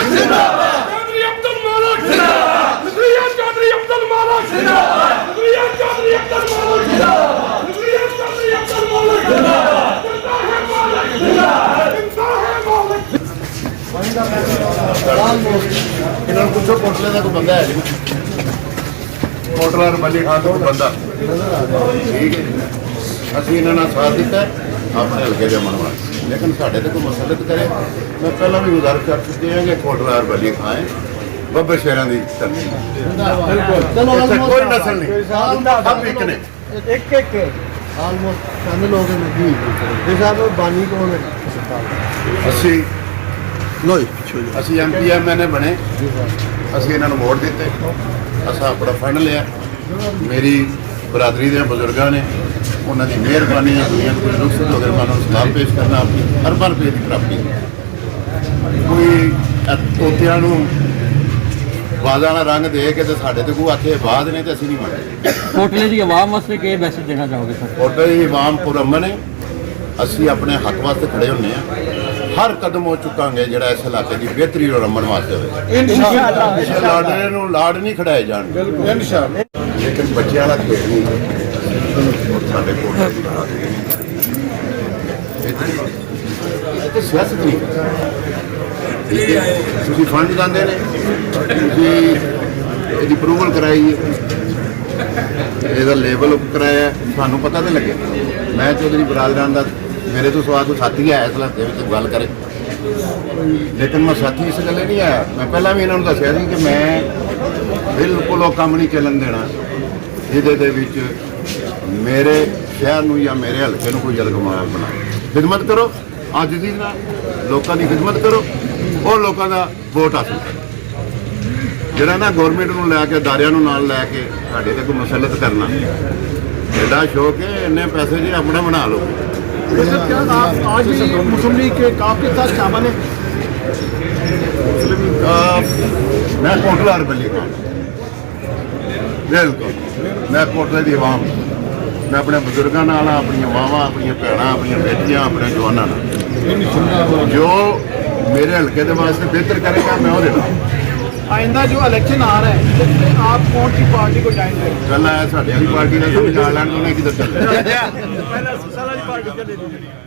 मालिक जिंदाबाद, चौधरी अब्दुल मालिक जिंदाबाद, नजरिया चौधरी अब्दुल मालिक जिंदाबाद, नजरिया चौधरी अब्दुल मालिक जिंदाबाद, नजरिया चौधरी अब्दुल मालिक जिंदाबाद, जिंदा है मालिक जिंदाबाद, जिंदा है मालिक। ਇਹਨਾਂ ਨੂੰ ਪੁੱਛੋ ਕੋਟਲੇ ਦਾ ਕੋਈ ਬੰਦਾ ਹੈ ਜੀ ਕੋਟਲਾ ਰਮਲੀ ਖਾਨ ਦਾ ਕੋਈ ਬੰਦਾ ਠੀਕ ਹੈ ਅਸੀਂ ਇਹਨਾਂ ਨਾਲ ਸਾਥ ਦਿੱਤਾ ਆਪਣੇ ਹਲਕੇ ਦੇ ਅਮਨ ਵਾਸਤੇ ਲੇਕਿਨ ਸਾਡੇ ਤੇ ਕੋਈ ਮਸਲਤ ਕਰੇ ਮੈਂ ਪਹਿਲਾਂ ਵੀ ਗੁਜ਼ਾਰਿਸ਼ ਕਰ ਚੁੱਕੇ ਹਾਂ ਕਿ ਕੋਟਲਾ ਰਮਲੀ ਖਾਨ ਹੈ ਬੱਬਰ ਸ਼ੇਰਾਂ ਦੀ ਧਰਤੀ ਇੱਥੇ ਕੋਈ ਨਸਲ ਨਹੀਂ ਸਭ ਇੱਕ ਨੇ एक एक ऑलमोस्ट शामिल हो गए नदी जैसा आप बानी कौन है ਅਸੀਂ MPMN ਬਣੇ ਅਸੀਂ ਇਹਨਾਂ ਨੂੰ ਵੋਟ ਦਿੱਤੇ ਅਸਾਂ ਆਪਣਾ ਫੰਡ ਲਿਆ ਮੇਰੀ ਬਰਾਦਰੀ ਦੇ ਬਜ਼ੁਰਗਾਂ ਨੇ ਉਹਨਾਂ ਦੀ ਮਿਹਰਬਾਨੀ ਹੈ ਦੁਨੀਆ ਦੇ ਲੋਕ ਸਿੱਧ ਹੋ ਗਏ ਮਾਨੋ ਸਲਾਮ ਪੇਸ਼ ਕਰਨਾ ਆਪਣੀ ਅਰਬਾਂ ਰੁਪਏ ਦੀ ਪ੍ਰਾਪਤੀ ਕੋਈ ਤੋਤਿਆਂ ਨੂੰ ਬਾਜ਼ਾਂ ਦਾ ਰੰਗ ਦੇ ਕੇ ਤੇ ਸਾਡੇ ਤੇ ਕੋਈ ਆਖੇ ਬਾਦ ਨੇ ਤੇ ਅਸੀਂ ਨਹੀਂ ਮੰਨਦੇ ਕੋਟਲੇ ਦੀ ਆਵਾਮ ਵਾਸਤੇ ਕੀ ਮੈਸੇਜ ਦੇਣਾ ਚਾਹੋਗੇ ਸਰ? ਕੋਟਲੇ ਦੀ ਆਵਾਮ ਪੁਰਅਮਨ ਹੈ ਅਸੀਂ ਆਪਣੇ ਹੱਕ ਵਾਸਤੇ ਖੜੇ ਹੁੰਦੇ ਹਾਂ ਹਰ ਕਦਮ ਹੋ ਚੁੱਕਾਂਗੇ ਜਿਹੜਾ ਇਸ ਇਲਾਕੇ ਦੀ ਬਿਹਤਰੀ ਔਰ ਅਮਨ ਵਾਸਤੇ ਹੋਵੇ ਇਨਸ਼ਾਅੱਲਾ ਲਾੜੇ ਨੂੰ ਲਾੜ ਨਹੀਂ ਖੜਾਏ ਜਾਣ ਇਨਸ਼ਾਅੱਲਾ ਲੇਕਿਨ ਬੱਚਿਆਂ ਵਾਲਾ ਖੇਡ ਨਹੀਂ ਸਾਡੇ ਕੋਲ ਇਹ ਸਿਆਸਤ ਨਹੀਂ ਤੁਸੀਂ ਫੰਡ ਜਾਂਦੇ ਨੇ ਤੁਸੀਂ ਇਹਦੀ ਅਪਰੂਵਲ ਕਰਾਈ ਇਹਦਾ ਲੇਬਲ ਕਰਾਇਆ ਸਾਨੂੰ ਪਤਾ ਤਾਂ ਲੱਗੇ ਮੈਂ ਚੌਧਰੀ ਬਰਾਦਰਾਨ ਦਾ ਮੇਰੇ ਤੋਂ ਸਵਾਲ ਕੋਈ ਸਾਥੀ ਆਇਆ ਇਸ ਇਲਾਕੇ ਵਿੱਚ ਗੱਲ ਕਰੇ ਲੇਕਿਨ ਮੈਂ ਸਾਥੀ ਇਸ ਗੱਲੇ ਨਹੀਂ ਆਇਆ ਮੈਂ ਪਹਿਲਾਂ ਵੀ ਇਹਨਾਂ ਨੂੰ ਦੱਸਿਆ ਸੀ ਕਿ ਮੈਂ ਬਿਲਕੁਲ ਉਹ ਕੰਮ ਨਹੀਂ ਚੱਲਣ ਦੇਣਾ ਜਿਹਦੇ ਦੇ ਵਿੱਚ ਮੇਰੇ ਸ਼ਹਿਰ ਨੂੰ ਜਾਂ ਮੇਰੇ ਹਲਕੇ ਨੂੰ ਕੋਈ ਜਰਗਮਾਲ ਬਣਾਏ ਖਿਦਮਤ ਕਰੋ ਅੱਜ ਦੀ ਨਾਲ ਲੋਕਾਂ ਦੀ ਖਿਦਮਤ ਕਰੋ ਉਹ ਲੋਕਾਂ ਦਾ ਵੋਟ ਹਾਸਲ ਕਰੋ ਜਿਹੜਾ ਨਾ ਗੌਰਮੈਂਟ ਨੂੰ ਲੈ ਕੇ ਅਦਾਰਿਆਂ ਨੂੰ ਨਾਲ ਲੈ ਕੇ ਸਾਡੇ ਤੇ ਕੋਈ ਮੁਸਲਤ ਕਰਨਾ ਐਡਾ ਸ਼ੌਕ ਹੈ ਇੰਨੇ ਪੈਸੇ ਜੀ ਆਪਣਾ ਬਣਾ ਲਓ आप आज भी मुस्लिम लीग के काफ के साथ शामिल है ਮੈਂ ਕੋਟਲਾ ਰਬਲੀ ਖਾਨ ਬਿਲਕੁਲ ਮੈਂ ਕੋਟਲੇ ਦੀ ਆਵਾਮ ਮੈਂ ਆਪਣੇ ਬਜ਼ੁਰਗਾਂ ਨਾਲ ਆਪਣੀਆਂ ਮਾਵਾਂ ਆਪਣੀਆਂ ਭੈਣਾਂ ਆਪਣੀਆਂ ਬੇਟੀਆਂ ਆਪਣੇ ਜਵਾਨਾਂ ਨਾਲ ਜੋ ਮੇਰੇ ਹਲਕੇ ਦੇ ਵਾਸਤੇ ਬਿਹਤਰ ਕਰੇਗਾ ਮੈਂ ਉਹਦੇ ਨਾਲ आइंदा जो इलेक्शन आ रहा है उसमें आप कौन सी पार्टी को ज्वाइन करेंगे ਚੱਲ ਆਇਆ ਸਾਡੇ ਵਾਲੀ ਪਾਰਟੀ ਦਾ ਸਮਝਾ ਲੈਣ ਉਹਨੇ ਕਿੱਧਰ ਚੱਲ पहले पार्टी चले